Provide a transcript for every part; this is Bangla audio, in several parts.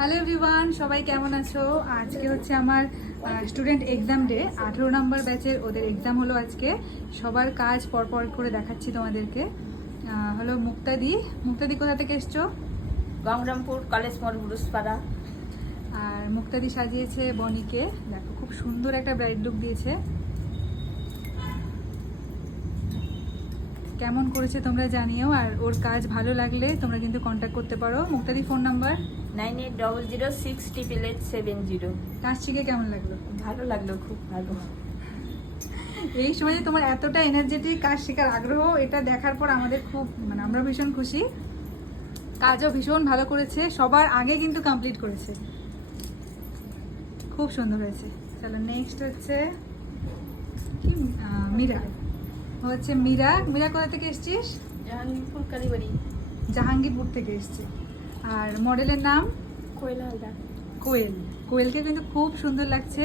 হ্যালো এভরিওয়ান, সবাই কেমন আছো? আজকে হচ্ছে আমার স্টুডেন্ট এক্সাম ডে। 18 নম্বর ব্যাচের ওদের এক্সাম হলো আজকে। সবার কাজ পরপর করে দেখাচ্ছি তোমাদেরকে। হলো মুক্তাদি। মুক্তাদি কোথা থেকে এসছো? গঙ্গরামপুর কলেজ মোড় বুরুজপাড়া। আর মুক্তাদি সাজিয়েছে বনিকে, দেখো খুব সুন্দর একটা ব্রাইড লুক দিয়েছে। কেমন করেছে তোমরা জানিও, আর ওর কাজ ভালো লাগলে তোমরা কিন্তু কন্ট্যাক্ট করতে পারো। মুক্তাদি ফোন নাম্বার 9800688870। কাজ শিখে কেমন লাগলো? ভালো লাগলো, খুব ভালো। এই সময় যে তোমার এতটা এনার্জেটিক, কাজ শেখার আগ্রহ, এটা দেখার পর আমাদের খুব আমরা ভীষণ খুশি। কাজও ভীষণ ভালো করেছে, সবার আগে কিন্তু কমপ্লিট করেছে, খুব সুন্দর হয়েছে। চলো নেক্সট হচ্ছে কি, মীরা। ও হচ্ছে মীরা। মীরা কোথা থেকে এসছিস? জাহাঙ্গীরপুর কালীবাড়ি। জাহাঙ্গীরপুর থেকে এসছে। আর মডেলের নাম কোয়েল হালদার। কোয়েল। কোয়েলকে কিন্তু খুব সুন্দর লাগছে,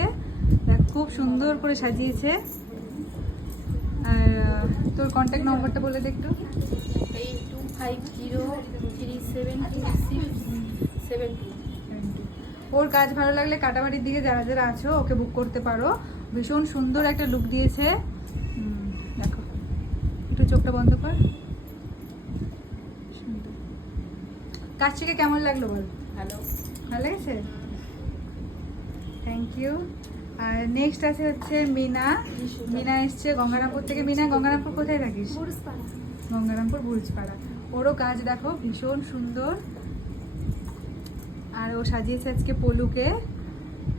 দেখ খুব সুন্দর করে সাজিয়েছে। আর তোর কন্ট্যাক্ট নম্বরটা বলে দে একটু। 8250372672। ওর কাজ ভালো লাগলে কাটাবাড়ির দিকে যারা যারা আছো ওকে বুক করতে পারো। ভীষণ সুন্দর একটা লুক দিয়েছে। দেখো একটু চোখটা বন্ধ কর। সুন্দর। কাজ থেকে কেমন লাগলো বল? ভালো। ভালো লেগেছে? Thank you. আর নেক্সট আছে হচ্ছে মিনা। মিনা এসছে গঙ্গারামপুর থেকে। মিনা, গঙ্গারামপুর কোথায় থাকিস? বুরুজপাড়া। গঙ্গারামপুর বুরুজপাড়া। ওরও কাজ দেখো ভীষণ সুন্দর। আর ও সাজিয়েছে আজকে পলুকে।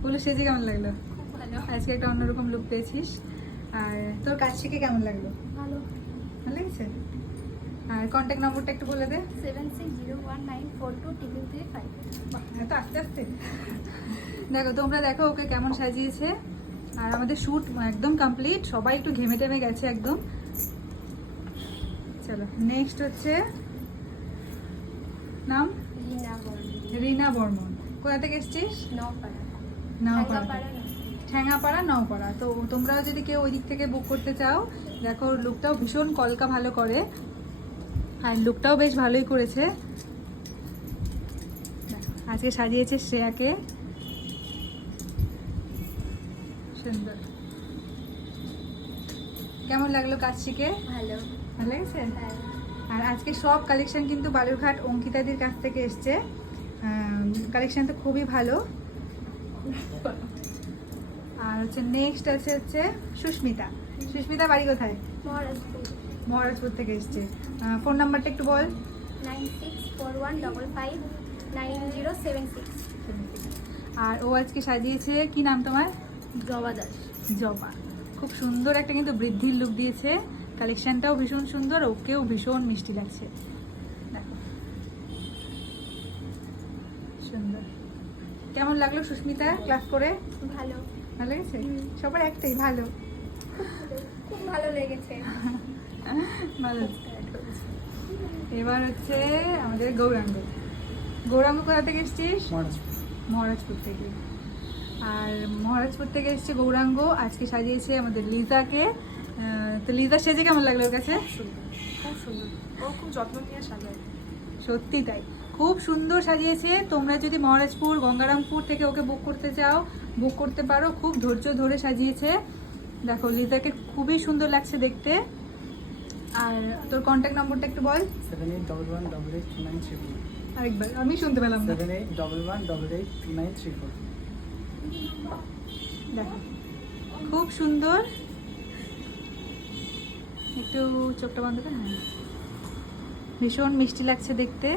পলু সেজে কেমন লাগলো? ভালো। আজকে একটা অন্যরকম লুক পেয়েছিস। আর তোর কাজ শিখে কেমন লাগলো? ভালো। ভালো লেগেছে? আর কন্ট্যাক্ট নম্বরটা একটু বলে দে। 7601942335। এত আস্তে আস্তে দেখো, তোমরা দেখো ওকে কেমন সাজিয়েছে। আর আমাদের শ্যুট একদম কমপ্লিট, সবাই একটু ঘেমে টেমে গেছে একদম। চলো নেক্সট হচ্ছে নাম রিনা বর্মন। কোথা থেকে এসছিস? নওপাড়া। ঠ্যাঙ্গাপাড়া, নওপাড়া। তো তোমরাও যদি কেউ ওই দিক থেকে বুক করতে চাও, দেখো লুকটাও ভীষণ কলকা ভালো করে, আর লুকটাও বেশ ভালোই করেছে। আজকে সাজিয়েছে শ্রেয়াকে, সুন্দর। কেমন লাগলো কাজ শিখে? ভালো। ভালো লেগেছে? আর আজকে সব কালেকশন কিন্তু বালুরঘাট অঙ্কিতাদির কাছ থেকে এসছে। কালেকশন তো খুবই ভালো। আর হচ্ছে নেক্সট হচ্ছে সুস্মিতা। সুস্মিতা বাড়ি কোথায়? মহারাজপুর থেকে এসছে। ফোন নাম্বারটা একটু বল। 9641559076। আর ও আজকে সাজিয়েছে, কি নাম তোমার? জবা দাস। জবা। খুব সুন্দর একটা কিন্তু বৃদ্ধির লুক দিয়েছে। কালেকশনটাও ভীষণ সুন্দর, ওকেও ভীষণ মিষ্টি লাগছে। দেখো সুন্দর। কেমন লাগলো সুস্মিতা ক্লাস করে? ভালো। ভালো লেগেছে? সবার একটাই ভালো। খুব ভালো লেগেছে। ভালো। এবার হচ্ছে আমাদের গৌরাঙ্গ। গৌরাঙ্গ কোথা থেকে এসছিস? মহারাজপুর থেকে। আর মহারাজপুর থেকে এসছে গৌরাঙ্গ। আজকে সাজিয়েছে আমাদের লিজাকে। তো লিজা সেজে কেমন লাগলো ওর কাছে? খুব সুন্দর। ও খুব যত্ন নিয়ে সাজায়। সত্যি তাই, খুব সুন্দর সাজিয়েছে। তোমরা যদি মহারাজপুর, গঙ্গারামপুর থেকে ওকে বুক করতে চাও, বুক করতে পারো। খুব ধৈর্য ধরে সাজিয়েছে। দেখো লিজাকে খুবই সুন্দর লাগছে দেখতে। আর তোর কন্ট্যাক্ট নম্বরটা একটু বল। 7811882934। আরেকবার, আমি শুনতে পেলাম না। 7811882934। দেখো খুব সুন্দর। একটু চোখটা বন্ধ করে। হ্যাঁ, ভীষণ মিষ্টি লাগছে দেখতে।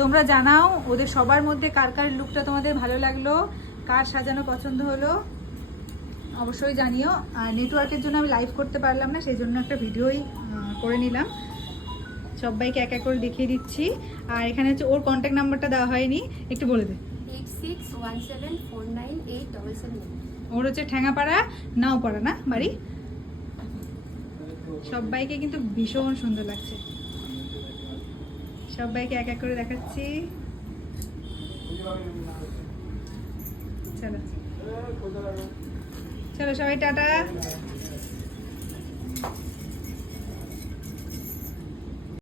তোমরা জানাও ওদের সবার মধ্যে কার কার লুকটা তোমাদের ভালো লাগলো, কার সাজানো পছন্দ হলো, অবশ্যই জানিও। আর নেটওয়ার্কের জন্য আমি লাইভ করতে পারলাম না, সেই জন্য একটা ভিডিওই করে নিলাম। সবাইকে এক এক করে দেখিয়ে দিচ্ছি। আর এখানে হচ্ছে ওর কন্ট্যাক্ট নাম্বারটা দেওয়া হয়নি, একটু বলে দে। 86174987। ওর হচ্ছে ঠ্যাঙ্গাপাড়া, নাওপাড়া না বাড়ি। সবাইকে কিন্তু ভীষণ সুন্দর লাগছে। সবাইকে এক এক করে দেখাচ্ছি। চলো চলো সবাই টাটা।